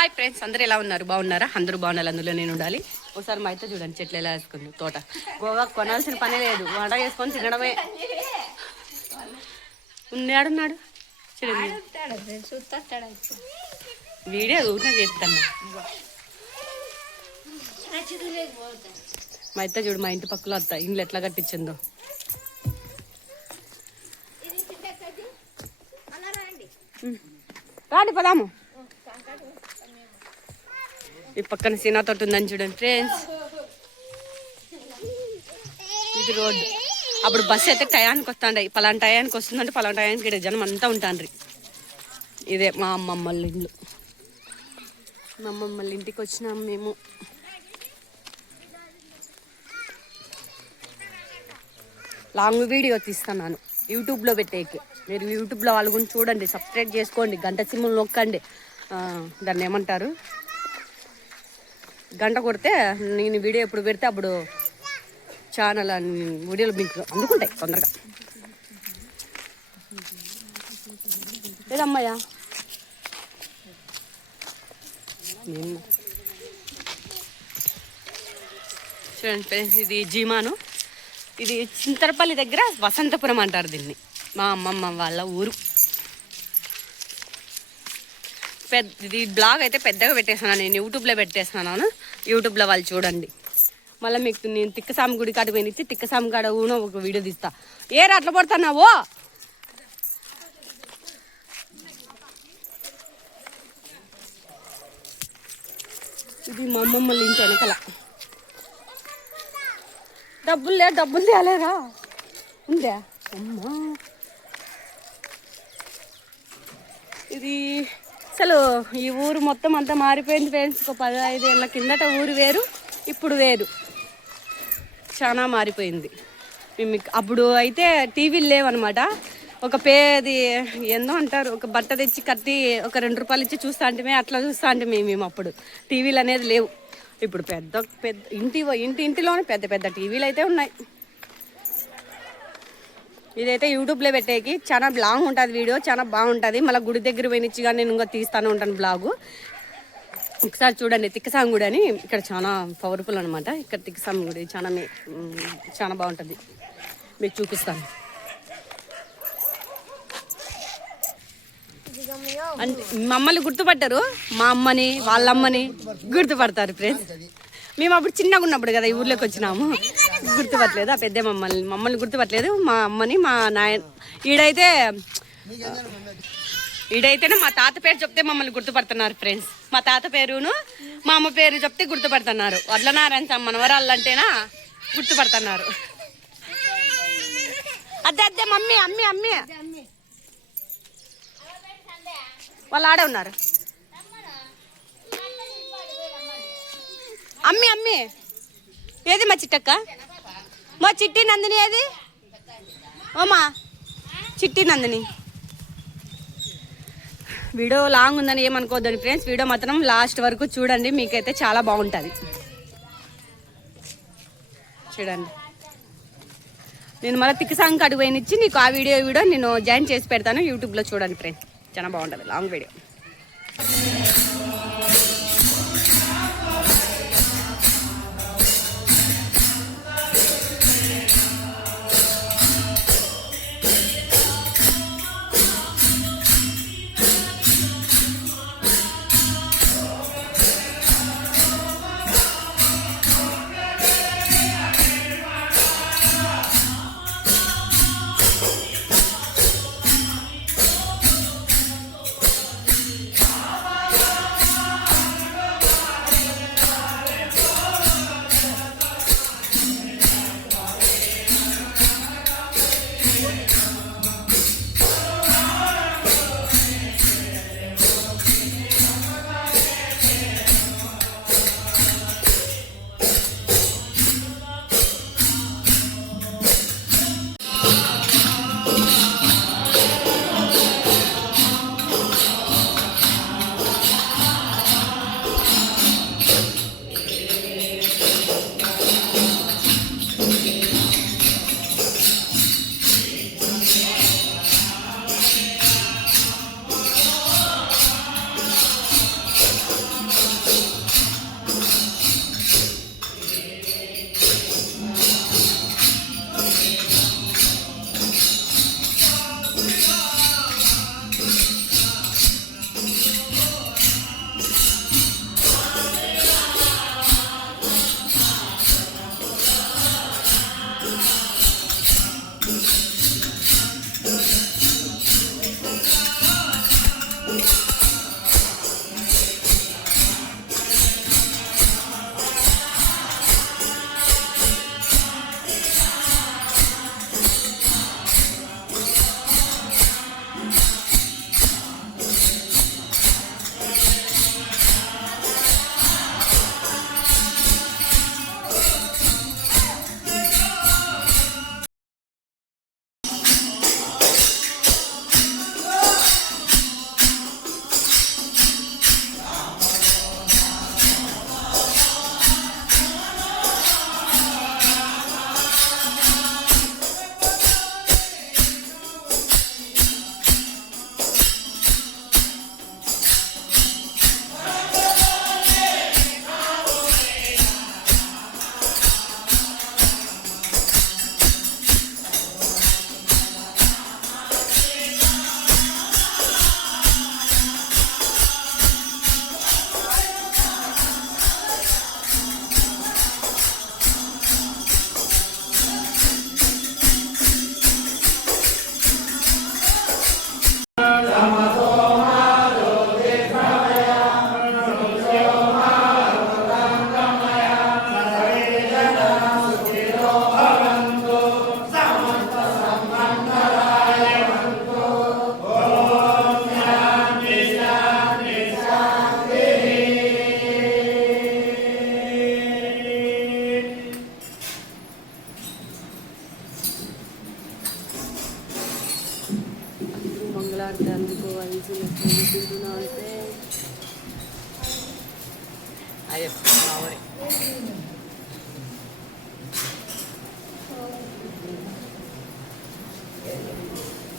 Hi friends, అందరూ ఎలా ఉన్నారు? బాగున్నారా? అందరూ బాగున్నారు, అందులో నేను ఉండాలి. ఒకసారి మా అయితే చూడండి, చెట్లు ఎలా వేసుకుంది. తోట గోవా కొనాల్సిన పని లేదు, వంట చేసుకొని తినడమే. ఉన్నాడున్నాడు చూడండి, వీడియో ఊరినే చేస్తాను. మా అయితే చూడు, మా ఇంటి పక్కలో అత్త ఇంట్లో ఎట్లా కట్టించిందో. రాండి పదాము. ఈ పక్కన సీనా తోట ఉందని చూడండి ఫ్రెండ్స్. ఇది రోడ్డు. అప్పుడు బస్సు అయితే టయానికి వస్తాండే, పలానా టయానికి వస్తుందంటే పలానా టయానికి ఇక్కడ జనం అంతా ఉంటాండ్రి. ఇదే మా అమ్మమ్మళ్ళ ఇల్లు. మా అమ్మమ్మళ్ళ ఇంటికి వచ్చినాం మేము. లాంగ్ వీడియో తీస్తున్నాను యూట్యూబ్లో పెట్టేకి. మీరు యూట్యూబ్లో వాళ్ళ గురించి చూడండి, సబ్స్క్రైబ్ చేసుకోండి, గంట సిమ్ములు నొక్కండి. దాన్ని ఏమంటారు, గంట కొడితే నేను వీడియో ఎప్పుడు పెడితే అప్పుడు ఛానల్ వీడియోలు మీకు అందుకుంటాయి తొందరగా. లేదమ్మయ్యా, చూడండి ఫ్రెండ్స్, ఇది జీమాను. ఇది చింతరపల్లి దగ్గర వసంతపురం అంటారు దీన్ని. మా అమ్మమ్మ వాళ్ళ ఊరు. ఇది బ్లాగ్ అయితే పెద్దగా పెట్టేస్తున్నాను, నేను యూట్యూబ్లో పెట్టేస్తున్నాను. యూట్యూబ్లో వాళ్ళు చూడండి. మళ్ళీ మీకు నేను తిక్కసామి గుడి కాడ పోయినిచ్చి తిక్కసామి కాడ ఊనో ఒక వీడియో తీస్తా. ఏరా అట్లా పడుతున్నావో? ఇది మా అమ్మమ్మల ఇంటి వెనకల. డబ్బులు తేలేరా? ఉందా అమ్మా? ఇది అసలు ఈ ఊరు మొత్తం అంతా మారిపోయింది ఫ్రెండ్స్. ఒక 15 ఏళ్ళ కిందట ఊరు వేరు, ఇప్పుడు వేరు, చాలా మారిపోయింది. మేము అప్పుడు అయితే టీవీలు లేవన్నమాట. ఒక పేది ఏందో అంటారు, ఒక బట్ట తెచ్చి కట్టి ఒక 2 రూపాయలు ఇచ్చి చూస్తా అంటే అట్లా చూస్తా అంటే మేము అప్పుడు టీవీలు అనేది లేవు. ఇప్పుడు పెద్ద ఇంటిలోనే పెద్ద పెద్ద టీవీలు అయితే ఉన్నాయి. ఇదైతే యూట్యూబ్లో పెట్టేకి చాలా లాంగ్ ఉంటుంది వీడియో, చాలా బాగుంటుంది. మళ్ళీ గుడి దగ్గర పోయినిచ్చి కానీ నేను ఇంకా తీస్తాను ఉంటాను బ్లాగు. ఒకసారి చూడండి, తిక్కసామి గుడి అని ఇక్కడ చాలా పవర్ఫుల్ అనమాట. ఇక్కడ తిక్కసామి గుడి చాలా బాగుంటుంది, మీకు చూపిస్తాను. అంటే మమ్మల్ని గుర్తుపట్టారు, మా అమ్మని వాళ్ళ అమ్మని గుర్తుపడతారు ఫ్రెండ్స్. మేము అప్పుడు చిన్నగా ఉన్నప్పుడు కదా ఈ ఊర్లోకి వచ్చినాము, గుర్తుపట్టలేదు. ఆ పెద్ద మమ్మల్ని గుర్తుపట్టలేదు, మా అమ్మని మా నాయన. ఈడైతేనే మా తాత పేరు చెప్తే మమ్మల్ని గుర్తుపడుతున్నారు ఫ్రెండ్స్. మా తాత పేరును మా అమ్మ పేరు చెప్తే గుర్తుపడుతున్నారు. వడ్లనారాయణ మనవరాళ్ళు అంటేనా గుర్తుపడుతున్నారు. అదే మమ్మీ అమ్మి వాళ్ళు ఆడే ఉన్నారు. అమ్మి ఏది మా చిట్టక్క? మా చిట్టి నందిని ఏది? ఓమా చిట్టి నందిని. వీడియో లాంగ్ ఉందని ఏమనుకోద్దండి ఫ్రెండ్స్, వీడియో మాత్రం లాస్ట్ వరకు చూడండి, మీకైతే చాలా బాగుంటుంది. చూడండి, నేను మళ్ళీ తిక్కసాంగ్ కాడికి పోయినిచ్చి నీకు ఆ వీడియో నేను జాయిన్ చేసి పెడతాను. యూట్యూబ్లో చూడండి ఫ్రెండ్స్, చాలా బాగుంటుంది లాంగ్ వీడియో.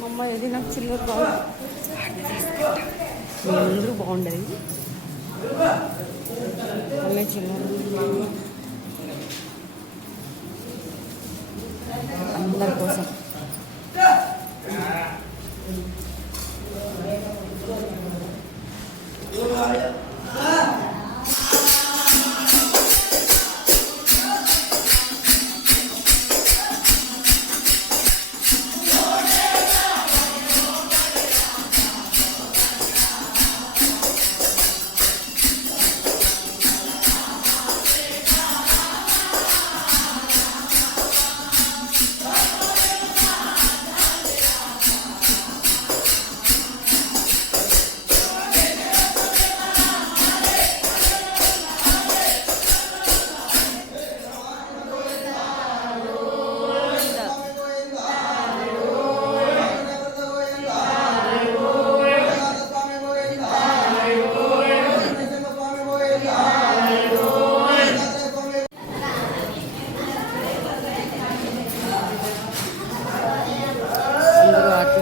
అమ్మ ఇది నాకు చిల్లర బాగా అందరూ బాగుండదు అన్నీ చిల్లర అందరి కోసం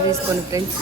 తీసుకోండి ఫ్రెండ్స్.